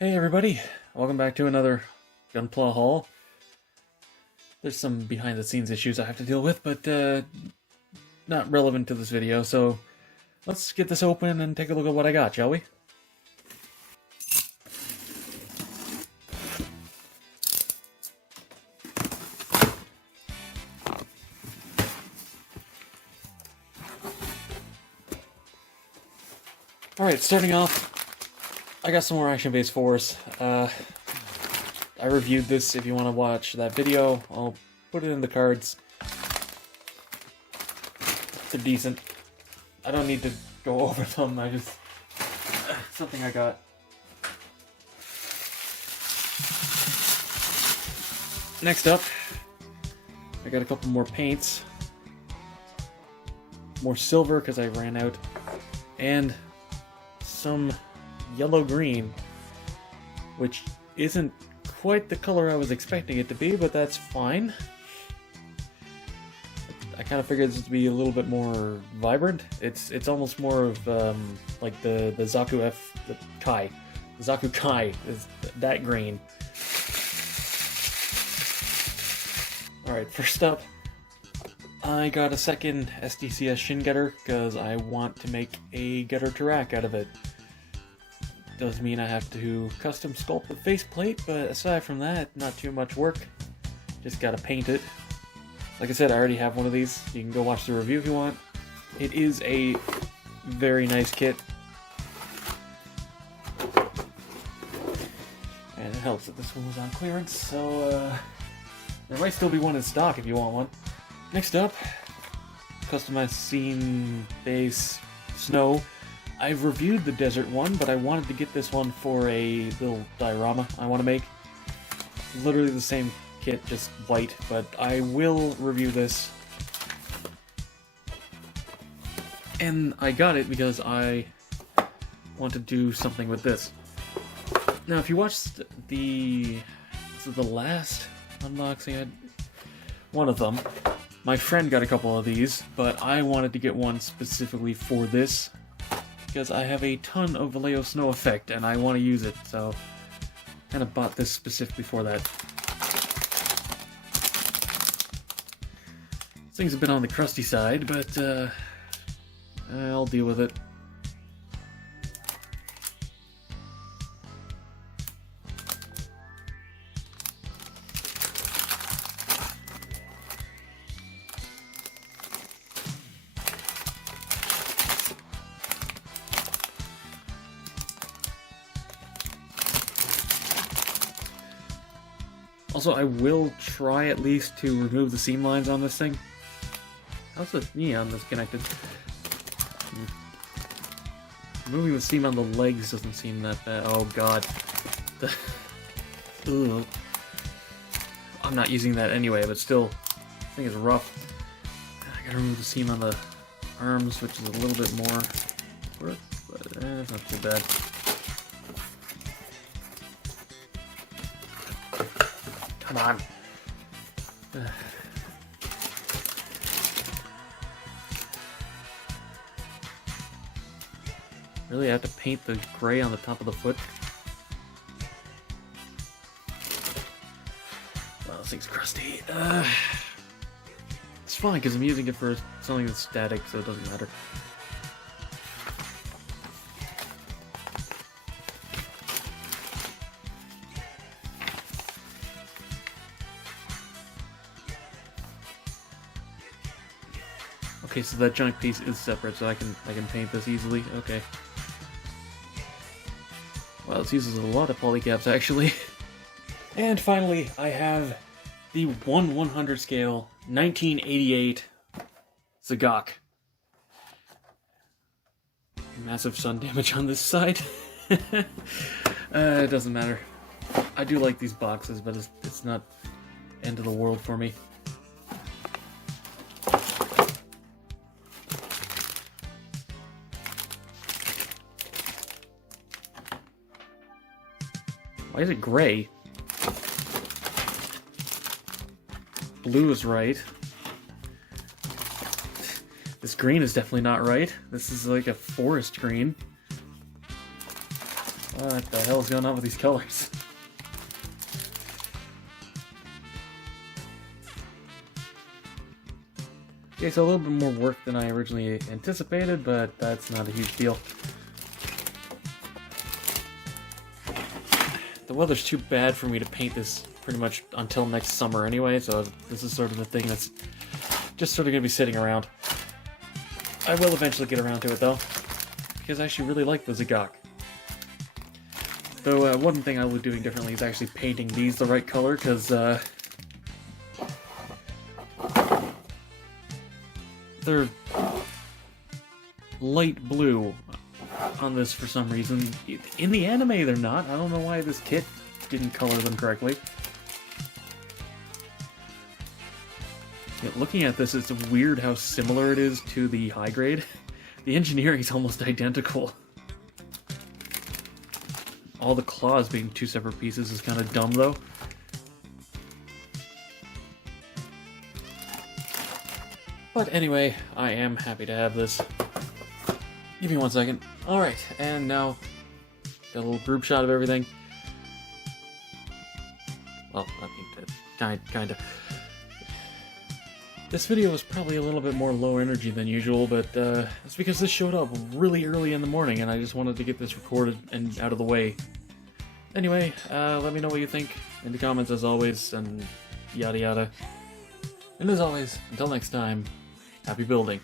Hey everybody, welcome back to another Gunpla Haul. There's some behind the scenes issues I have to deal with, but not relevant to this video, so let's get this open and take a look at what I got, shall we? Alright, starting off, I got some more action-based fours. I reviewed this. If you want to watch that video, I'll put it in the cards. They're decent. I don't need to go over them, I just... something I got. Next up, I got a couple more paints. More silver, because I ran out. And some yellow-green, which isn't quite the color I was expecting it to be, but that's fine. I kind of figured this to be a little bit more vibrant. It's almost more of like the Zaku F, the Kai. The Zaku Kai is that green. Alright, first up, I got a second SDCS Shin Getter because I want to make a Getter Tarak out of it. Does mean I have to custom sculpt the faceplate, but aside from that, not too much work. Just gotta paint it. Like I said, I already have one of these. You can go watch the review if you want. It is a very nice kit. And it helps that this one was on clearance, so there might still be one in stock if you want one. Next up, customized scene base snow. I've reviewed the desert one, but I wanted to get this one for a little diorama I want to make. Literally the same kit, just white, but I will review this. And I got it because I want to do something with this. Now, if you watched the last unboxing, one of them, my friend got a couple of these, but I wanted to get one specifically for this, because I have a ton of Vallejo Snow Effect, and I want to use it, so kind of bought this specifically for that. Things have been on the crusty side, but I'll deal with it. Also, I will try at least to remove the seam lines on this thing. How's the neon disconnected? Removing the seam on the legs doesn't seem that bad. Oh god. Ugh. I'm not using that anyway, but still, the thing is rough. I gotta remove the seam on the arms, which is a little bit more work, but it's not too bad. Come on. Really, I have to paint the gray on the top of the foot? Wow, this thing's crusty. It's fine, because I'm using it for something that's static, so it doesn't matter. Okay, so that junk piece is separate, so I can paint this easily. Okay. Wow, this uses a lot of polycaps, actually. And finally, I have the 1/100 scale 1988 Zagok. Massive sun damage on this side. It doesn't matter. I do like these boxes, but it's not end of the world for me. Why is it gray? Blue is right. This green is definitely not right. This is like a forest green. What the hell's going on with these colors? Okay, so a little bit more work than I originally anticipated, but that's not a huge deal. The weather's too bad for me to paint this pretty much until next summer anyway, so this is sort of the thing that's just sort of going to be sitting around. I will eventually get around to it though, because I actually really like the Zagok. Though one thing I will be doing differently is actually painting these the right color, because they're light blue on this for some reason. In the anime they're not. I don't know why this kit didn't color them correctly. Yeah, looking at this, it's weird how similar it is to the high grade. The engineering's almost identical. All the claws being two separate pieces is kind of dumb though. But anyway, I am happy to have this. Give me 1 second. Alright, and now got a little group shot of everything. Well, I mean, kinda. This video was probably a little bit more low energy than usual, but it's because this showed up really early in the morning and I just wanted to get this recorded and out of the way. Anyway, let me know what you think in the comments as always, and yada yada. And as always, until next time, happy building.